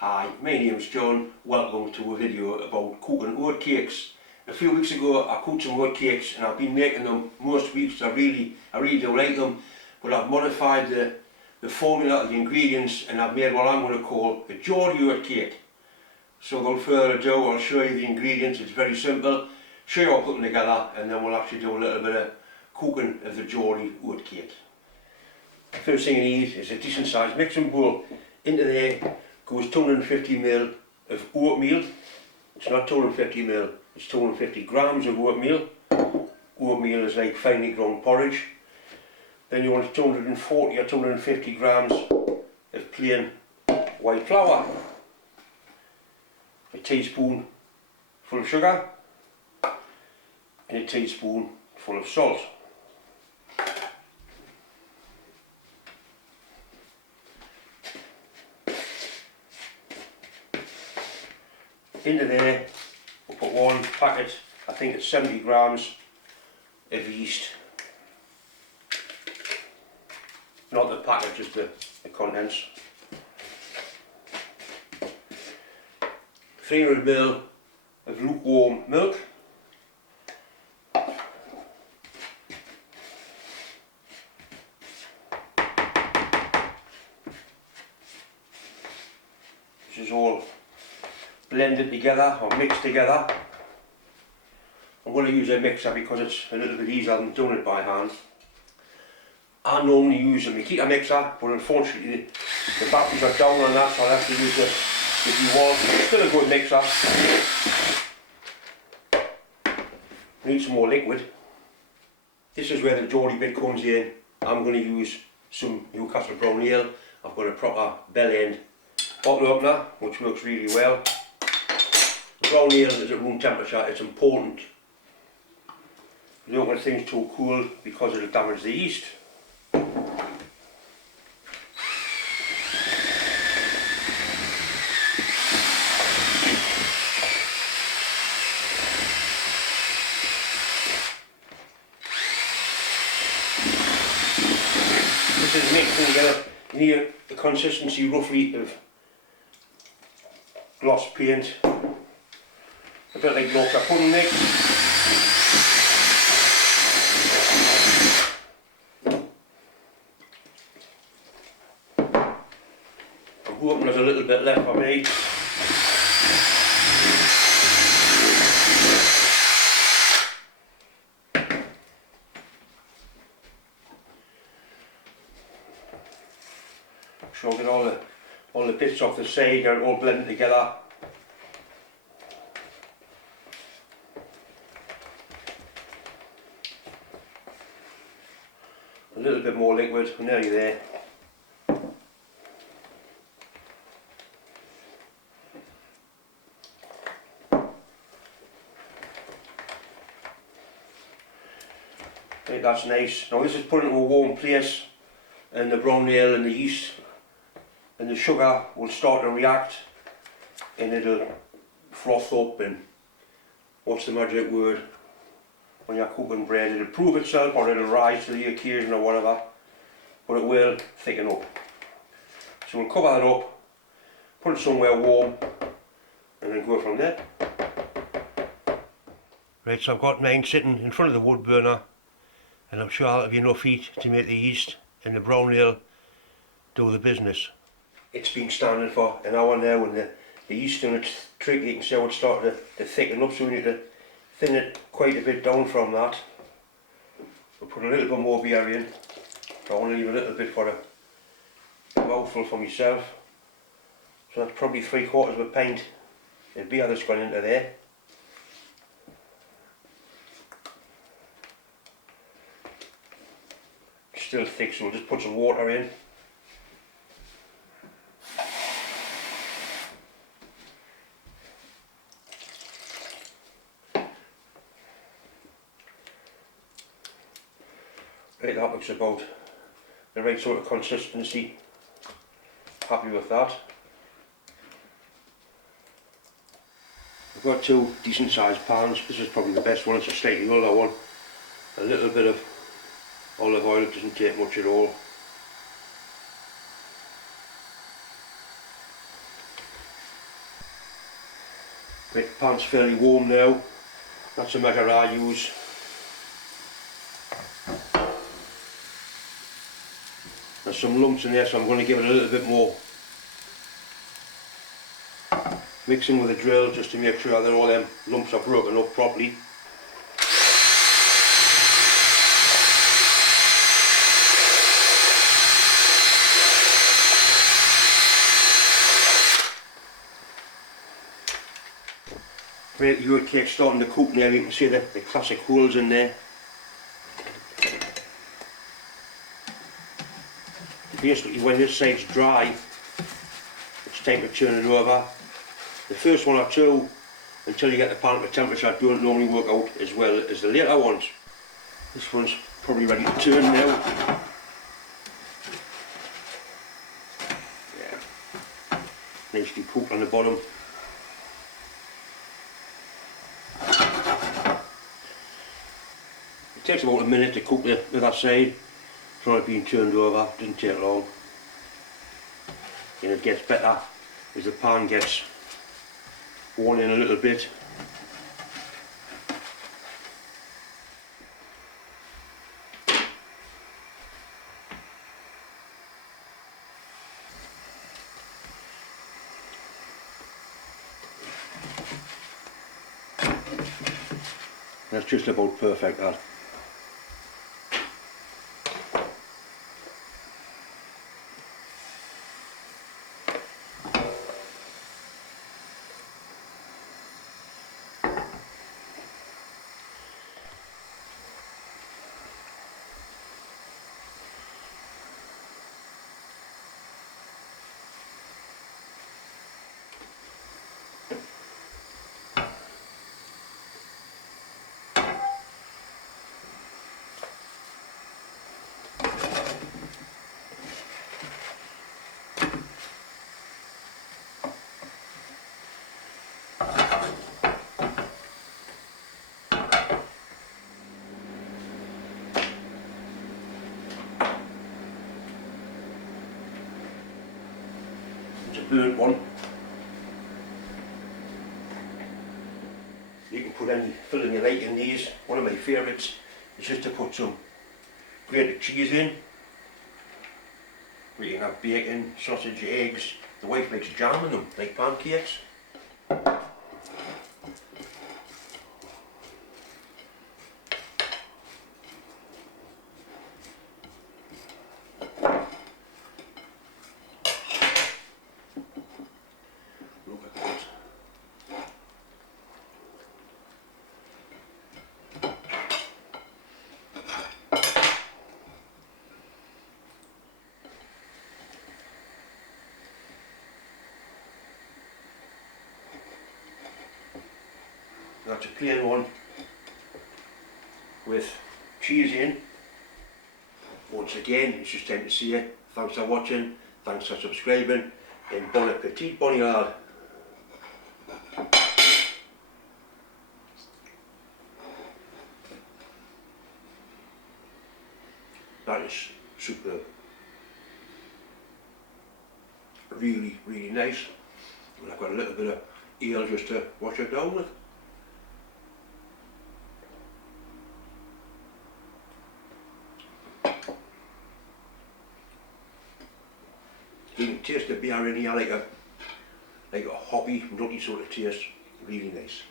Hi, my name is John. Welcome to a video about cooking oat cakes. A few weeks ago I cooked some oat cakes and I've been making them most weeks. I really do like them, but I've modified the formula of the ingredients and I've made what I'm going to call a Geordie Oat cake. So without further ado, I'll show you the ingredients. It's very simple. Show you how I put them together, and then we'll actually do a little bit of cooking of the Geordie Oat cake. First thing you need is a decent sized mixing bowl. Into there goes 250ml of oatmeal. It's not 250ml, it's 250 grams of oatmeal. Oatmeal is like finely ground porridge. Then you want 240 or 250 grams of plain white flour. A teaspoon full of sugar and a teaspoon full of salt. Into there we'll put one packet, I think it's 70 grams of yeast. Not the packet, just the contents. 300ml of lukewarm milk. This is all blended together or mixed together. I'm going to use a mixer because it's a little bit easier than doing it by hand. I normally use a Makita mixer, but unfortunately the batteries are down on that, so I'll have to use the DeWalt. It's still a good mixer. Need some more liquid. This is where the Geordie bit comes in. I'm going to use some Newcastle brown ale. I've got a proper bell end bottle opener which works really well. Brown ale is at room temperature. It's important. You don't want things too cool because it'll damage the yeast. This is mixing together. You need the consistency roughly of gloss paint. A bit like Yorkshire pudding mix. I'm hoping there's a little bit left for me. So I'll get all the bits off the side and all blended together. A little bit more liquid, we're nearly there. Right, that's nice. Now this is put into a warm place, and the brown ale and the yeast and the sugar will start to react and it'll froth up, and what's the magic word? When you're cooking bread, it'll prove itself or it'll rise to the occasion or whatever, but it will thicken up. So we'll cover that up, put it somewhere warm, and then go from there. Right, so I've got mine sitting in front of the wood burner, and I'm sure that'll be enough heat to make the yeast and the brown ale do the business. It's been standing for an hour now, and the yeast in it's tricky. You can see how it's starting to thicken up, so we need to thin it quite a bit down from that. We'll put a little bit more beer in. I want to leave a little bit for a mouthful for myself. So that's probably 3/4 of a pint of beer that's gone into there. It's still thick, so we'll just put some water in. Right, that looks about the right sort of consistency. Happy with that. I've got two decent sized pans. This is probably the best one, it's a slightly older one. A little bit of olive oil, it doesn't take much at all. The pan's fairly warm now. That's the measure I use. There's some lumps in there, so I'm going to give it a little bit more. Mixing with a drill just to make sure that all them lumps are broken up properly. Great, your cake's starting to cook now. You can see the classic holes in there. Basically, when this side's dry, it's time to turn it over. The first one or two, until you get the pan to temperature, don't normally work out as well as the later ones. This one's probably ready to turn now. Yeah, nicely cooked on the bottom. It takes about a minute to cook the other side. It's not being turned over, doesn't take long. And it gets better as the pan gets worn in a little bit. That's just about perfect, that. It's a burnt one. You can put any filling you like in these. One of my favourites is just to put some grated cheese in. You can have bacon, sausage, eggs. The wife makes jam in them, like pancakes. Look at that. That's a plain one with cheese in. Once again, it's just time to say thanks for watching, thanks for subscribing, and bon appetit, bonniard. That is superb. Really, really nice. And I've got a little bit of ale just to wash it down with. You can taste the beer in here like a hoppy, nutty sort of taste. Really nice.